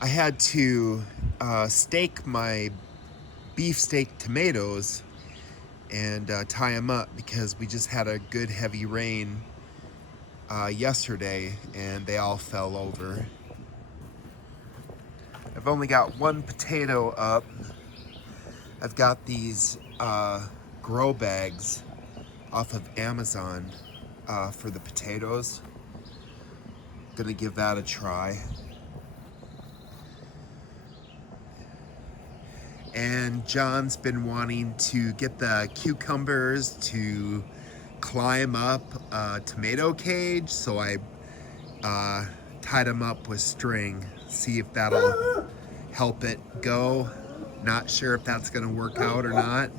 I had to stake my beefsteak tomatoes and tie them up because we just had a good heavy rain yesterday and they all fell over. I've only got one potato up. I've got these grow bags off of Amazon for the potatoes. Gonna give that a try. And John's been wanting to get the cucumbers to climb up a tomato cage, so I tied them up with string. See if that'll help it go. Not sure if that's gonna work out or not.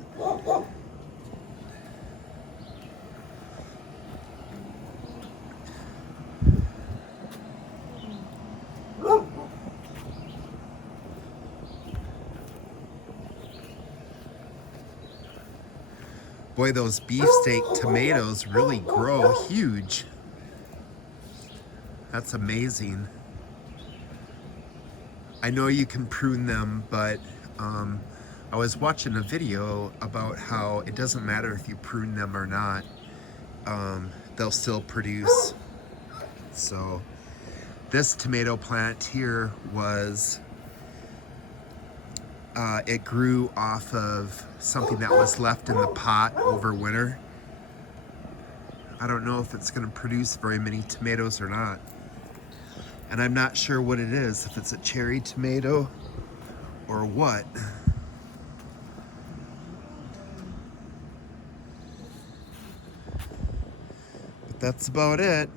Boy, those beefsteak tomatoes really grow huge. That's amazing. I know you can prune them, but I was watching a video about how it doesn't matter if you prune them or not. They'll still produce. So this tomato plant here was, it grew off of something that was left in the pot over winter. I don't know if it's going to produce very many tomatoes or not. And I'm not sure what it is, if it's a cherry tomato or what. But that's about it.